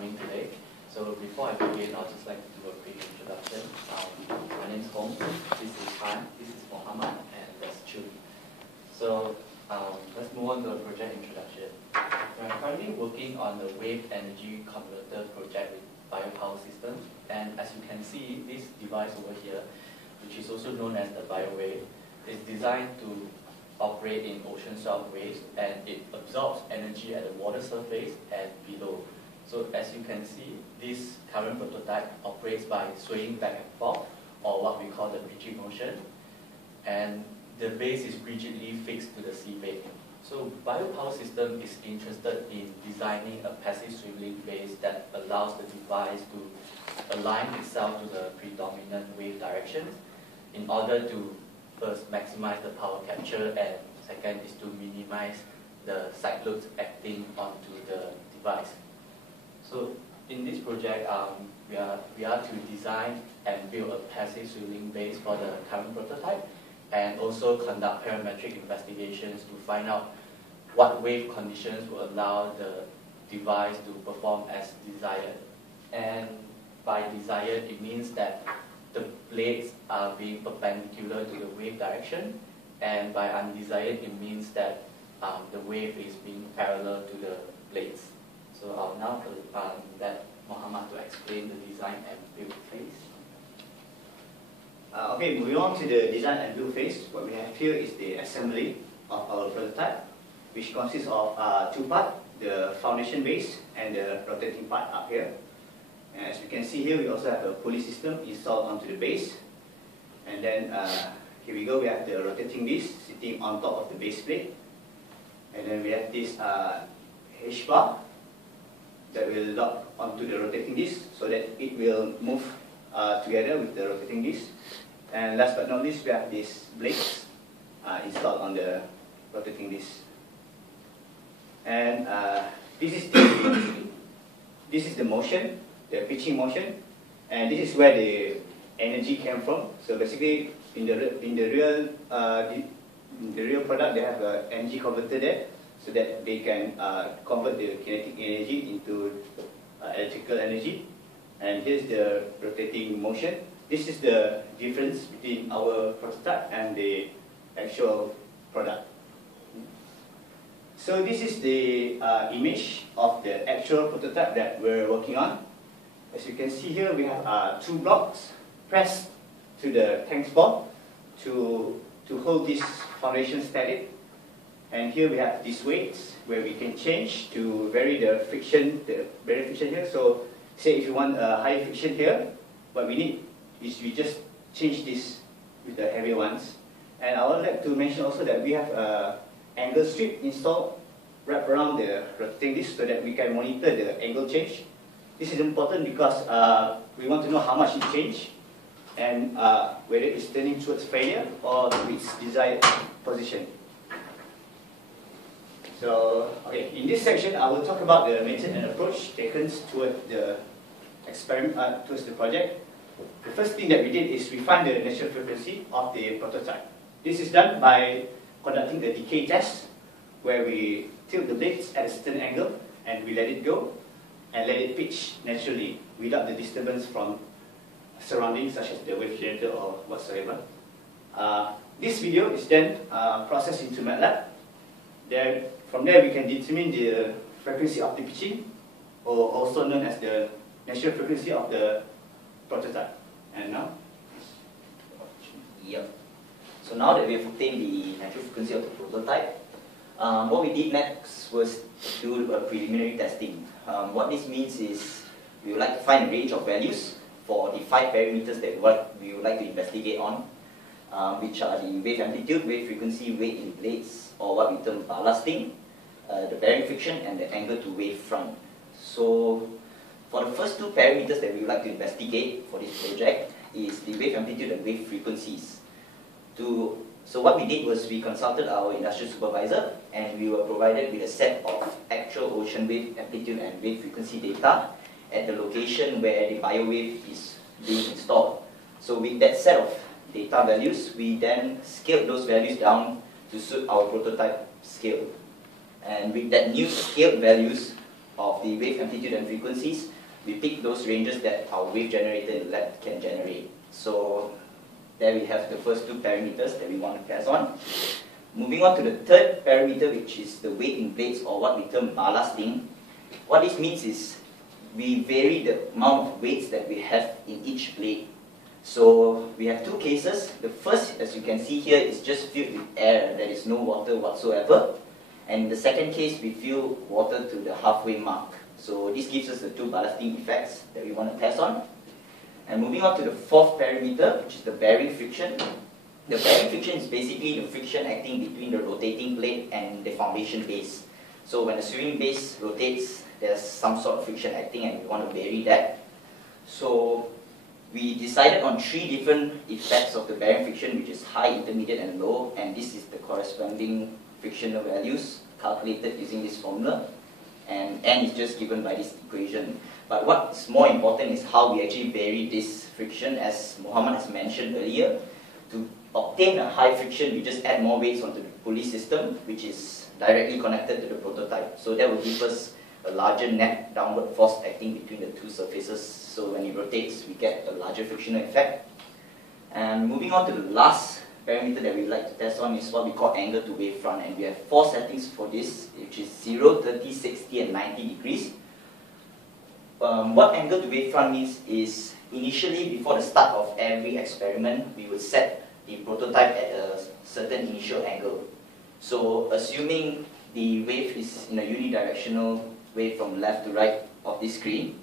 coming today. So before I begin, I'd just like to do a quick introduction. My name is Hong, this is Han, this is Mohammed, and that's Chu. So let's move on to the project introduction. We are currently working on the wave energy converter project with Biopower System. And as you can see, this device over here, which is also known as the BioWave, is designed to operate in ocean salt waves, and it absorbs energy at the water surface and below. So as you can see, this current prototype operates by swaying back and forth, or what we call the pitching motion, and the base is rigidly fixed to the seabed. So Biopower System is interested in designing a passive swiveling base that allows the device to align itself to the predominant wave directions in order to first maximize the power capture, and second is to minimize the side loads acting onto the device. So in this project, we are to design and build a passive swiveling base for the current prototype, and also conduct parametric investigations to find out what wave conditions will allow the device to perform as desired. And by desired, it means that the blades are being perpendicular to the wave direction, and by undesired, it means that the wave is being parallel to the blades. So I'll now let Mohammed to explain the design and build phase. Okay, moving on to the design and build phase, what we have here is the assembly of our prototype, which consists of two parts, the foundation base and the rotating part up here. And as you can see here, we also have a pulley system installed onto the base. And then here we go, we have the rotating disc sitting on top of the base plate. And then we have this H-bar that will lock onto the rotating disc so that it will move together with the rotating disc. And last but not least, we have these blades installed on the rotating disc. And this is the motion, the pitching motion, and this is where the energy came from. So basically, in the real product, they have an energy converter there, so that they can convert the kinetic energy into electrical energy. And here's the rotating motion. This is the difference between our prototype and the actual product. So this is the image of the actual prototype that we're working on. As you can see here, we have two blocks pressed to the tank board to hold this foundation static. And here we have these weights where we can change to vary the friction here. So say if you want a high friction here, what we need is we just change this with the heavier ones. And I would like to mention also that we have an angle strip installed wrapped around the rotating disc so that we can monitor the angle change. This is important because we want to know how much it changed and whether it's turning towards failure or to its desired position. So, okay, in this section, I will talk about the method and approach taken towards the experiment, towards the project. The first thing that we did is we find the natural frequency of the prototype. This is done by conducting the decay test, where we tilt the blades at a certain angle and we let it go and let it pitch naturally without the disturbance from surroundings such as the wave generator or whatsoever. This video is then processed into MATLAB. From there we can determine the frequency of the pitching, or also known as the natural frequency of the prototype. And now? Yep. So now that we have obtained the natural frequency of the prototype, what we did next was do a preliminary testing. What this means is we would like to find a range of values for the 5 parameters that we would like to investigate on, which are the wave amplitude, wave frequency, weight in blades, or what we term ballasting, the bearing friction, and the angle to wave front. So for the first 2 parameters that we would like to investigate for this project is the wave amplitude and wave frequencies. So what we did was we consulted our industrial supervisor, and we were provided with a set of actual ocean wave amplitude and wave frequency data at the location where the BioWave is being installed. So with that set of data values, we then scaled those values down to suit our prototype scale. And with that new scaled values of the wave amplitude and frequencies, we pick those ranges that our wave generator in the lab can generate. So there we have the first two parameters that we want to pass on. Moving on to the third parameter, which is the weight in plates, or what we term ballasting. What this means is we vary the amount of weights that we have in each plate. So we have two cases. The first, as you can see here, is just filled with air. There is no water whatsoever. And in the second case, we fill water to the halfway mark. So this gives us the two ballasting effects that we want to test on. And moving on to the fourth parameter, which is the bearing friction. The bearing friction is basically the friction acting between the rotating plate and the foundation base. So when the swinging base rotates, there's some sort of friction acting, and we want to vary that. So we decided on three different effects of the bearing friction, which is high, intermediate, and low, and this is the corresponding frictional values calculated using this formula, and n is just given by this equation. But what's more important is how we actually vary this friction. As Muhammad has mentioned earlier, to obtain a high friction, we just add more weights onto the pulley system, which is directly connected to the prototype. So that will give us a larger net downward force acting between the two surfaces. So when it rotates, we get a larger frictional effect. And moving on to the last parameter that we like to test on is what we call angle to wavefront. And we have four settings for this, which is 0, 30, 60, and 90 degrees. What angle to wavefront means is initially, before the start of every experiment, we will set the prototype at a certain initial angle. So assuming the wave is in a unidirectional wave from left to right of this screen,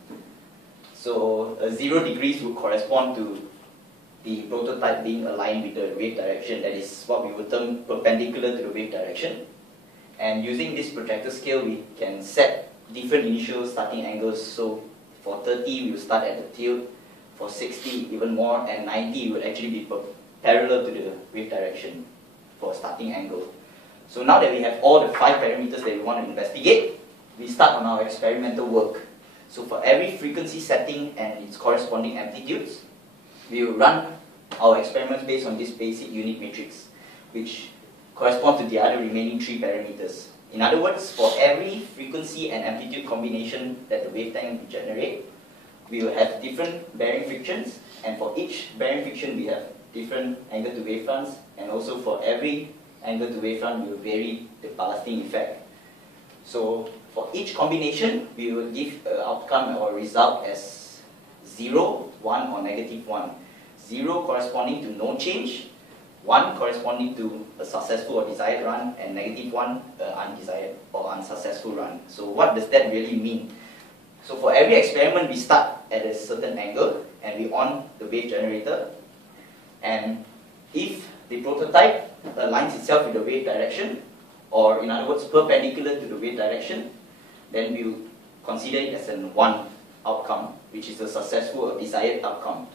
so 0 degrees would correspond to the prototype being aligned with the wave direction. That is what we would term perpendicular to the wave direction. And using this protractor scale, we can set different initial starting angles. So for 30, we will start at the tilt. For 60, even more, and 90 would actually be parallel to the wave direction for starting angle. So now that we have all the 5 parameters that we want to investigate, we start on our experimental work. So for every frequency setting and its corresponding amplitudes, we will run our experiments based on this basic unit matrix, which corresponds to the other remaining 3 parameters. In other words, for every frequency and amplitude combination that the wavetank will generate, we will have different bearing frictions, and for each bearing friction we have different angle to wavefronts, and also for every angle to wavefront we will vary the ballasting effect. So for each combination, we will give an outcome or result as 0, 1, or -1. 0 corresponding to no change, 1 corresponding to a successful or desired run, and -1 undesired or unsuccessful run. So what does that really mean? So for every experiment, we start at a certain angle and we on the wave generator. And if the prototype aligns itself with the wave direction, or in other words, perpendicular to the wave direction, then we will consider it as an 1 outcome, which is a successful or desired outcome.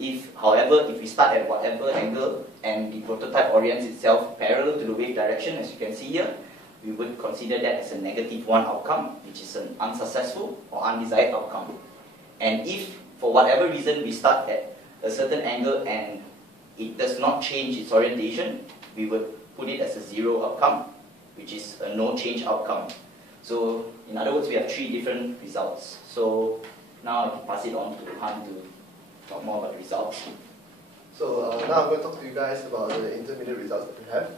If, however, if we start at whatever angle and the prototype orients itself parallel to the wave direction, as you can see here, we would consider that as a -1 outcome, which is an unsuccessful or undesired outcome. And if, for whatever reason, we start at a certain angle and it does not change its orientation, we would put it as a 0 outcome, which is a no change outcome. So, in other words, we have 3 different results. So, now I can pass it on to Han to talk more about the results. So now I'm going to talk to you guys about the intermediate results that we have.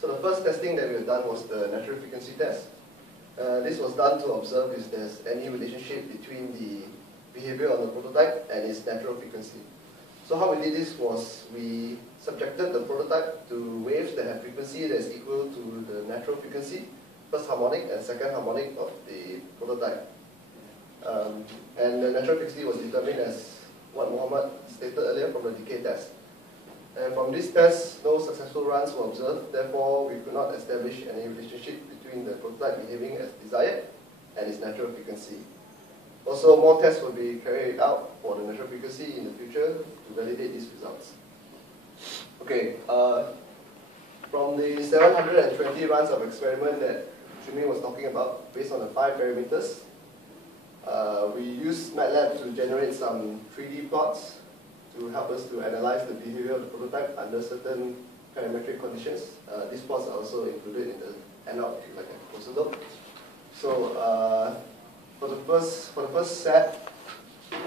So the first testing that we have done was the natural frequency test. This was done to observe if there's any relationship between the behavior on the prototype and its natural frequency. So how we did this was we subjected the prototype to waves that have frequency that is equal to the natural frequency, first harmonic and second harmonic of the prototype. And the natural frequency was determined as what Muhammad stated earlier from the decay test. And from this test, no successful runs were observed, therefore we could not establish any relationship between the prototype behaving as desired and its natural frequency. Also, more tests will be carried out for the natural frequency in the future to validate these results. Okay, from the 720 runs of experiment that Chumi was talking about, based on the 5 parameters, we used MATLAB to generate some 3D plots to help us to analyze the behavior of the prototype under certain parametric conditions. These plots are also included in the handout if you'd like a closer look. So for the first set,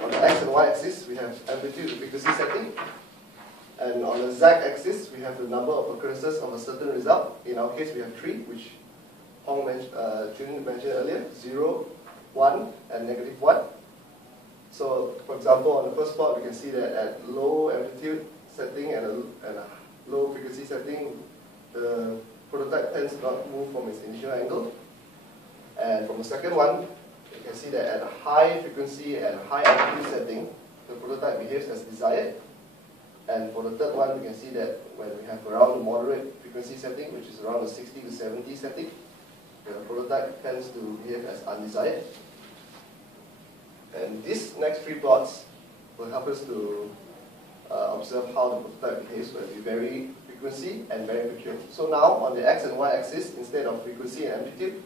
on the x and y axis, we have amplitude efficacy setting. And on the z-axis, we have the number of occurrences of a certain result. In our case, we have 3, which Chun mentioned earlier, 0, 1, and -1. So, for example, on the first plot, we can see that at low amplitude setting and a low frequency setting, the prototype tends to not move from its initial angle. And from the second one, you can see that at a high frequency and high amplitude setting, the prototype behaves as desired. And for the third one, we can see that when we have around the moderate frequency setting, which is around the 60 to 70 setting, the prototype tends to behave as undesired. And these next 3 plots will help us to observe how the prototype behaves when we vary frequency and vary friction. So now, on the x and y axis, instead of frequency and amplitude,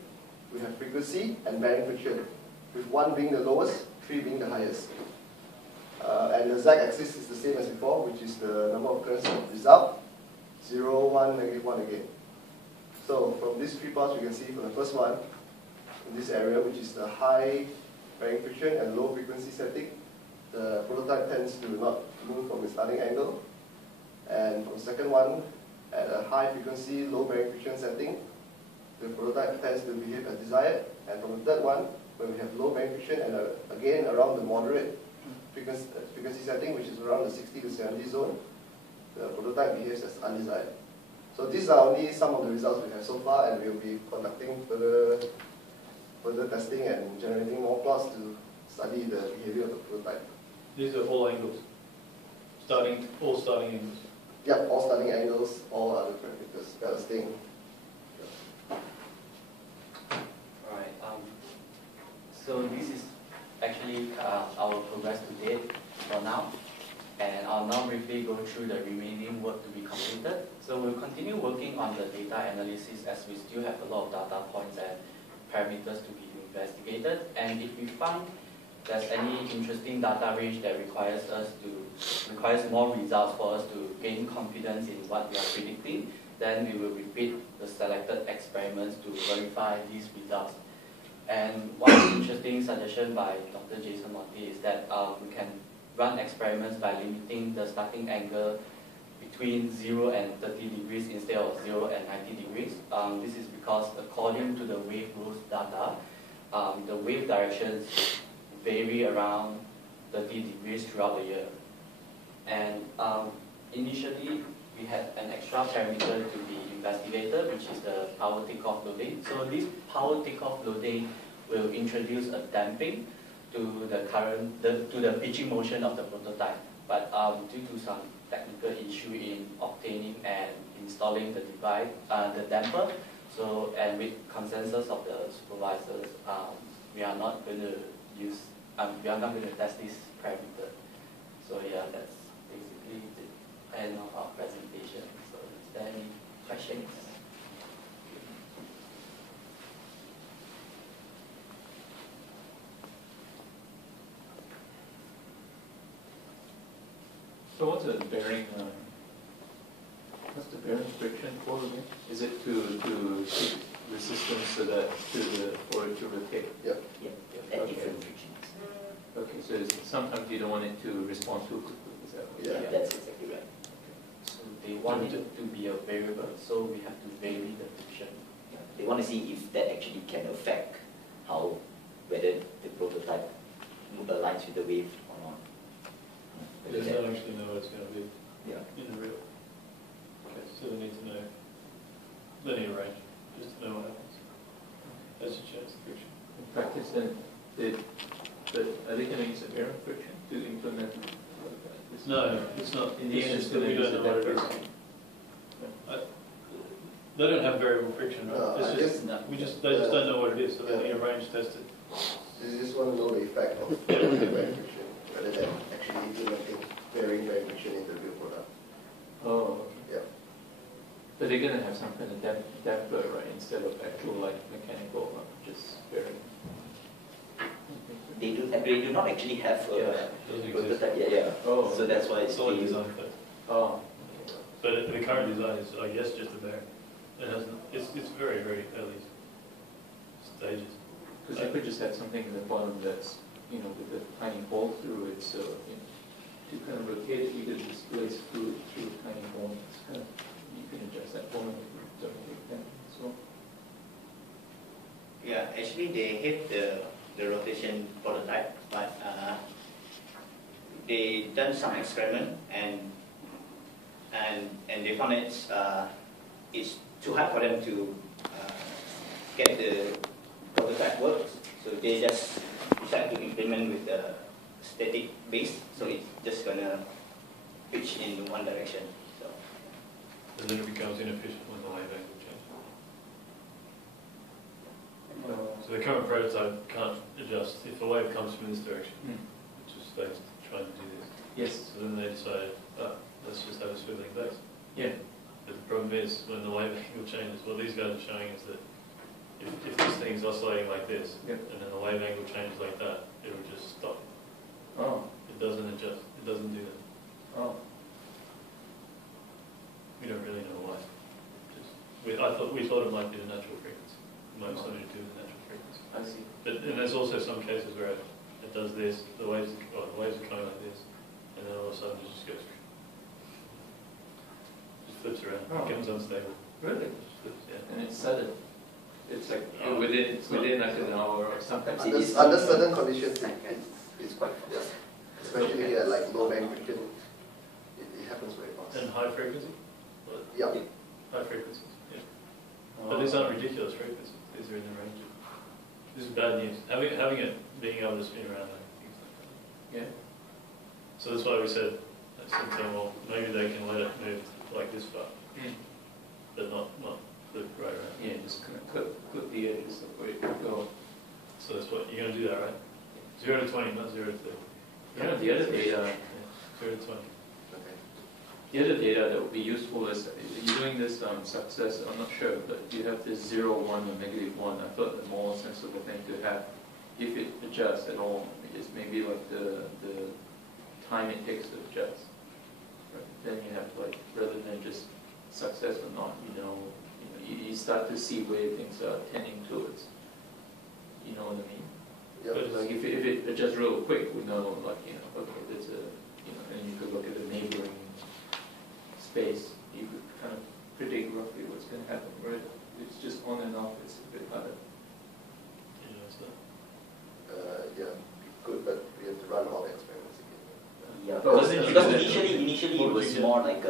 we have frequency and varying friction, with 1 being the lowest, 3 being the highest. And the z-axis is the same as before, which is the number of occurrences of result, 0, 1, -1 again. So from these 3 plots, we can see from the first one, in this area, which is the high varying friction and low frequency setting, the prototype tends to not move from its starting angle. And from the second one, at a high frequency, low varying friction setting, the prototype tends to behave as desired. And from the third one, when we have low varying friction and again around the moderate frequency setting, which is around the 60 to 70 zone, the prototype behaves as undesired. So these are only some of the results we have so far, and we'll be conducting further testing and generating more plots to study the behavior of the prototype. These are all angles, all starting angles. Yep, all starting angles, all other parameters that are staying. Alright, so this is actually our progress to date for now. And I'll now briefly go through the remaining work to be completed. So we'll continue working on the data analysis as we still have a lot of data points and parameters to be investigated. And if we found there's any interesting data range that requires more results for us to gain confidence in what we are predicting, then we will repeat the selected experiments to verify these results. And one interesting suggestion by Dr. Jason Monti is that we can run experiments by limiting the starting angle between 0 and 30 degrees instead of 0 and 90 degrees. This is because according to the wave growth data, the wave directions vary around 30 degrees throughout the year. And initially, we had an extra parameter to be investigated, which is the power takeoff loading. So this power takeoff loading will introduce a damping to the pitching motion of the prototype. But due to some technical issue in obtaining and installing the device, the damper, and with consensus of the supervisors, we are not going to test this parameter. So yeah, that's basically the end of our presentation. So is there any questions? So what's the bearing friction for again? Is it to keep resistance so that for it to rotate? Yep. At Okay. different frictions. Okay, so sometimes you don't want it to respond too quickly. Is that what Yeah. That's exactly right. So they want it to be a variable, so we have to vary the friction. They want to see if that actually can affect whether the prototype aligns with the wave or not. They don't actually know what it's going to be Yeah. in the real. Okay, so they need to know linear range, just to know what happens as you change the friction. In practice, then, are they going to use a bearing friction to implement this? No, it's not. In the end, it's just going that to we use don't a know what it damper. is. They don't have variable friction, right? No, It's just, they just don't know what it is, so they need a range tested. They just want to know the effect of varying friction rather than actually implementing varying friction in the real product. Oh, okay. Yeah. But they're going to have some kind of damper, right, instead of actual mechanical, just bearing. They do not actually have a Doesn't exist. prototype yet. Yeah. Oh. So that's why it's Solid being- design first. Oh. But the current design is, I guess, just a bearing. It hasn't. It's very, very early stages. Because you could just have something in the bottom that's, you know, with a tiny hole through it, so, you know, to kind of rotate it, you could just place through a tiny hole. It's kind of, you can adjust that hole and don't take that as well. Yeah, actually they hit the rotation prototype, but they done some experiment and they found it's too hard for them to get the prototype works. So they just decided to implement with the static base. So it's just gonna pitch in one direction. So And then it becomes inefficient when the wave angle changes. So the current prototype can't adjust if the wave comes from this direction. It just stays trying to do this. Yes. So then they decided, let's just have a swiveling base. Yeah. But the problem is when the wave angle changes, what these guys are showing is that if this thing's oscillating like this, Yep. and then the wave angle changes like that, it'll just stop. Oh. It doesn't adjust. It doesn't do that. Oh. We don't really know why. We thought it might be the natural frequency. It might have something to do with the natural frequency. I see. And there's also some cases where it does this, the waves are coming like this, and then all of a sudden it just goes, just flips around, Oh. becomes unstable. Really? Just flips, yeah. And it's sudden. It's like Oh. within like an hour or something. It is- Under certain conditions, It's quite yeah, fast. especially at like low band region, it happens very fast. And high frequency? Well, Yeah. high frequencies, yeah. Oh. But these aren't ridiculous frequencies. These are in the range of. This is bad news. Having it, being able to spin around and things like that. Yeah. So that's why we said, well, maybe they can let it move like this far, but not flip right around. Yeah, just kind of clip the edges of where it could go. So that's what, you're going to do that, right? 0 to 20, not 0 to 30. Yeah, the other data, Yeah, 0 to 20. Okay. the other data that would be useful is, you're doing this success, I'm not sure, but you have this 0, 1, or -1. I thought the more sensible thing to have, if it adjusts at all, is maybe like the time it takes to adjust. Right? Then you have like, rather than just success or not, you start to see where things are tending towards. You know what I mean? Yeah, But Like if it adjusts real quick, we know like, okay, there's a, and you could look at the neighboring space, you could kind of predict roughly what's going to happen, right? It's just on and off, it's a bit harder. You know, so. yeah, good, but we have to run all the experiments again. Yeah, But wasn't you because that- initially what it would was you more like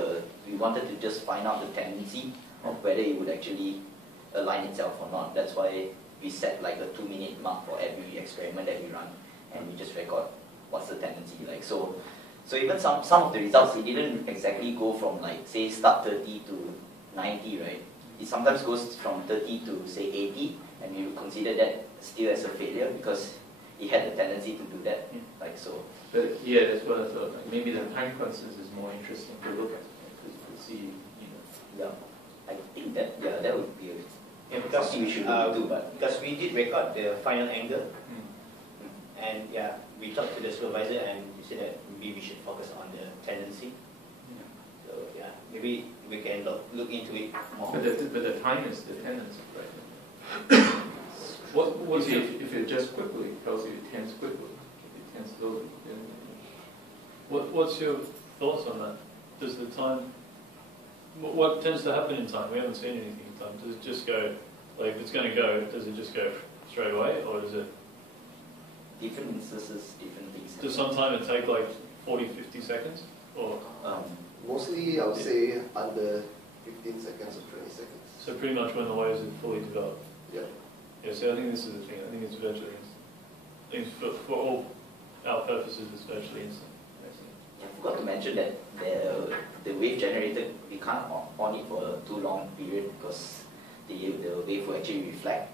we wanted to just find out the tendency of whether it would actually align itself or not. That's why we set like a 2-minute mark for every experiment that we run, and we just record what's the tendency like. So even some of the results, it didn't exactly go from like say start 30 to 90, right? It sometimes goes from 30 to say 80, and we would consider that still as a failure because it had the tendency to do that, like so. But yeah, that's what I thought. Like maybe the time constants is more interesting to look at, to see, Yeah. I think that that would be Yeah, because something we should look into, but because we did record the final angle, Hmm. and yeah, we talked to the supervisor and we said that maybe we should focus on the tendency. So yeah, maybe we can look into it more. But the time is the tendency, right? What's your, If it adjusts quickly, it tells you it tends quickly. If it tends slowly, then what's your thoughts on that? Does the time, what tends to happen in time? We haven't seen anything in time. Does it just go, like if it's going to go, does it just go straight away, or does it, different instances, different things. does sometime it take like 40, 50 seconds? Or, Mostly, I would say under 15 seconds or 20 seconds. so pretty much when the waves are fully developed? Yeah. Yeah, so I think this is the thing. I think it's virtually instant. I think for all our purposes, it's virtually instant. I forgot to mention that the wave generated, we can't on it for a too long period because the wave will actually reflect.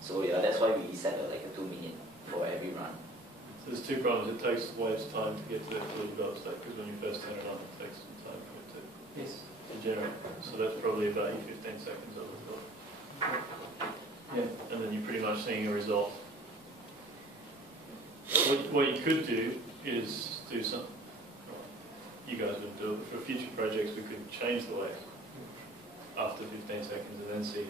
So yeah, that's why we set like a 2-minute for every run. So there's two problems. It takes waves time to get to their fully developed state, because when you first turn it on, it takes some time for it yes. to generate. So that's probably about 15 seconds of the thought. Yeah. And then you're pretty much seeing a result. What you could do is do some, you guys would do it, but for future projects we could change the wave after 15 seconds and then see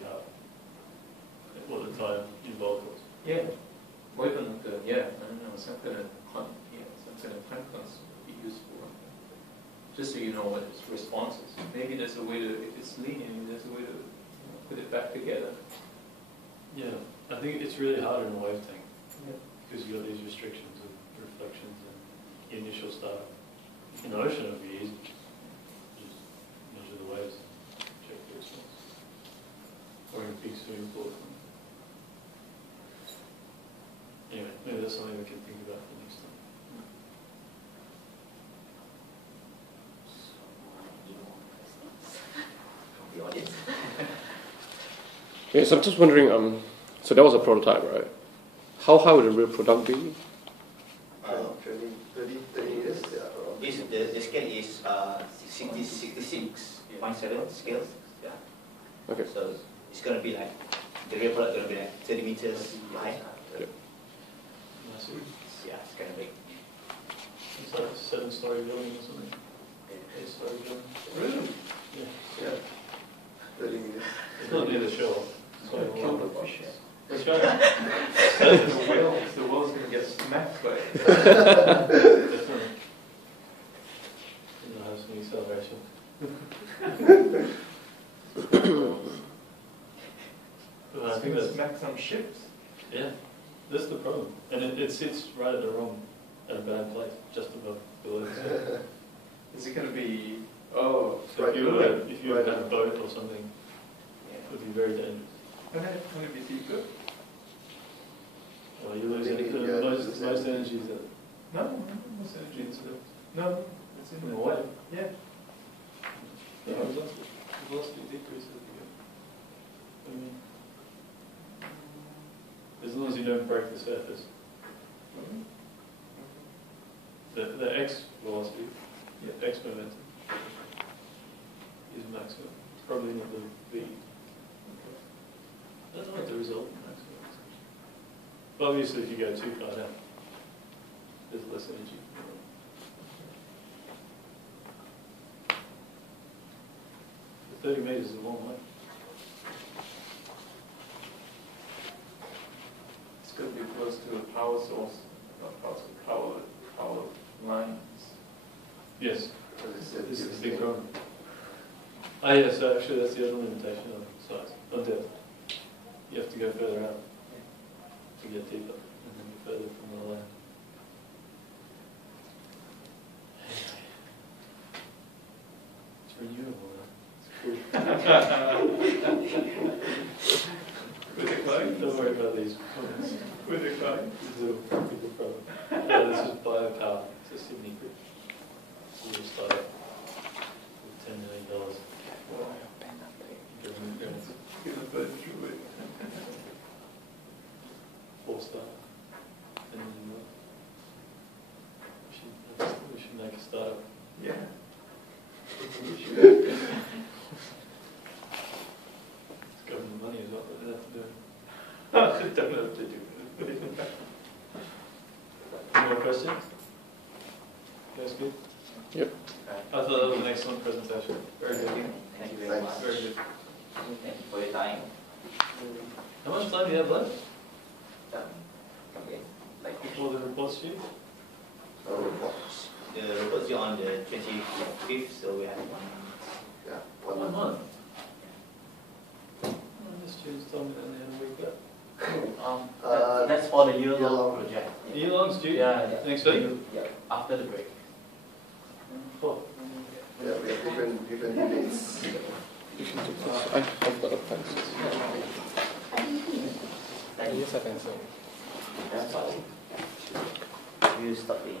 what the time involved was. Yeah. Or even like I don't know, some kind of time constant would be useful. Just so you know what its response is. Maybe there's a way to, if it's linear, there's a way to put it back together. Yeah, I think it's really hard in a wave tank Yeah. because you've got these restrictions of reflections and the initial start. In the ocean, it would be easy. Just measure the waves, check the response. Or in a big swimming pool. Anyway, maybe that's something we can think about for next time. The audience. Yes, I'm just wondering, so that was a prototype, right? How high would the real product be? 30 meters, yeah, around. The scale is 66.7 scales. Yeah. Okay. So it's going to be like, the real product going to be like 30 meters high. Massive. Yeah, it's kind of big. It's like a 7-story building or something. 8-story building. Really? Yeah. 30 meters. It's not near the shore. It's like Kill the fish. That's right. The whale's going to get smacked by it. Definitely. It'll have some acceleration. But I think that's, smack some ships. yeah, that's the problem. And it sits right at a bad place, just above below the surface. Is it going to be, oh, So if you had a boat or something, it would be very dangerous. going to be deeper? Well, you lose Maybe, the yeah, most it's- energy is that No, it's energy. No, it's in in the the wave. Yeah. The velocity decreases as you go. I mean, as long as you don't break the surface. The x velocity, x momentum, is maximum. It's probably not the v. That's not the result in maximum. But obviously, if you go too far down, there's less energy. The 30 meters is a long way. It's going to be close to a power source, not power lines. Yes, As I said, this is it's a big problem. Ah, yeah, so actually that's the other limitation of size, of depth. You have to go further out to get deeper, and then further from the land. It's renewable now. It's cool. With the climate? Don't worry about these comments. With the climate? This is a practical problem. Yeah, this is biopower. It's a Sydney group. So we'll start with $10 million. Government grants. Give a bird through it. 4-star. $10 million. We should make a startup. Yeah. It's government money is what we have to do. Don't have to do it. Any more questions? That's good? Yep. I thought that was an excellent presentation. Very good. Thank you very much. Very good. Thank you for your time. How much time do you have left Okay. Like, before the report's due? The report's due on the 25th, so we have 1 month. Yeah, 1 1 month. month. Oh, the students told me that they had a week left. That's for the year-long year-long. project. Year-long's due? Yeah. Next week? Yeah, after the break. Oh. Yeah, we have different dates. You can do this. I've got a pencil. Yes, I think so. you stop the